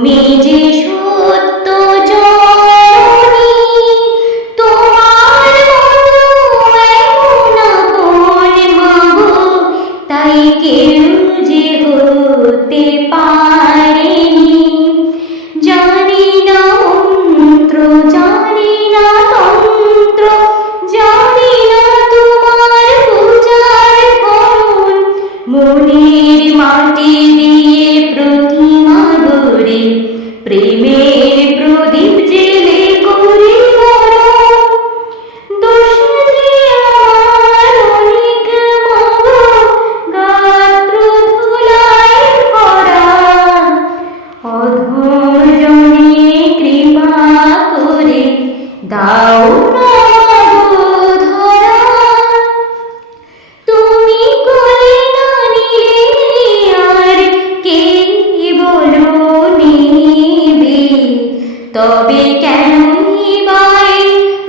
তুমি যে সত্য জননী, তোমার মতো এমন আপন মাগো তাই কেউ যে হতে পারেনি। জানি না মন্ত্র, জানি না তন্ত্র, জানি না তোমার পূজার ফলন, মনের মাটি দিয়ে প্রতিমা গড়ে প্রেমের প্রদীপ জেলে করি বরণ। দোষ যে আমার অনেক মাগো, গাত্র ধুলায় ভরা, অধম জনে কৃপা করে দাও না মাগো ধরা। তুমি কোলে না নিলে আর কে বলো নেবে, তবে কেন বাই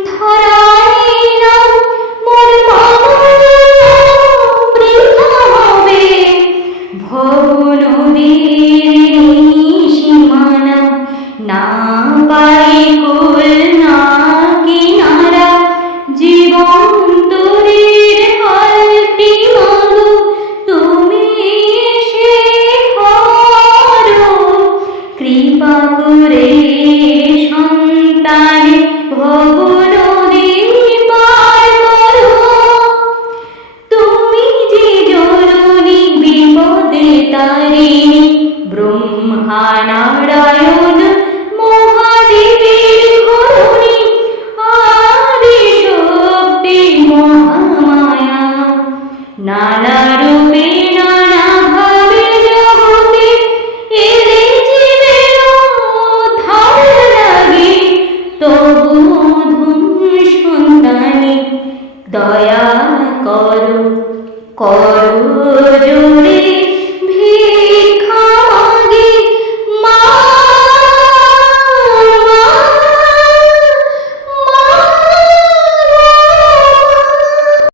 ধরায় এলাম, মোর মরণ বৃথা হবে। ভব নদীর সীমানা, না পাই কুল না কিনারা, জীবন তরীর হালটি মাগো তুমি এসে ধরো। কৃপা করে সন্তানে ভব নদী পার করো। তুমি যে জননী বিপদে তারিণী, ব্রহ্মা নারায়ণ মহাদেবের ঘরণী, আদি শক্তি মহামায়া, নানা রূপে নানা ভাবে জগতে এলে জীবের উদ্ধার লাগে। তবু অধম সন্তানে দয়া করো, করো